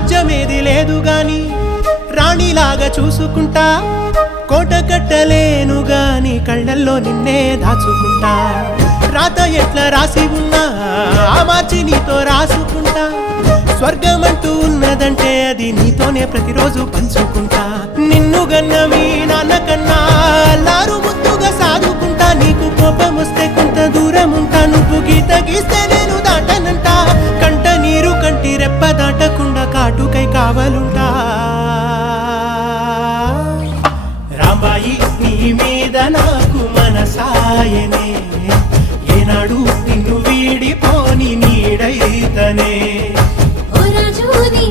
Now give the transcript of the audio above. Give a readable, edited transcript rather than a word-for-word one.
రాజ్యమేది లేదు గాని రాణిలాగా చూసుకుంటా, కోట కట్టలేను గాని కళ్ళల్లో నిన్నే దాచుకుంటా. రాత ఎట్లా రాసి ఉన్నా ఆ మార్చి నీతో రాసుకుంటా. స్వర్గమంటూ ఉన్నదంటే అది నీతోనే ప్రతిరోజు పంచుకుంటా. నిన్ను గన్న మీ నాన్న కన్నా అల్లారు ముద్దుగా సాదుకుంటా. నీకు కోపం వస్తే కొంత దూరం ఉంటా, నువ్వు గీత గీస్తే నేను దాటనంట. కంట నీరు కంటి రెప్ప దాటకుండా కాటుకై కావలుంటా. రాంబాయి నీ మీద నాకు మనసాయనే, ఏనాడు నిన్ను వీడిపోని నీడైతనే. ఓ రాజు నీ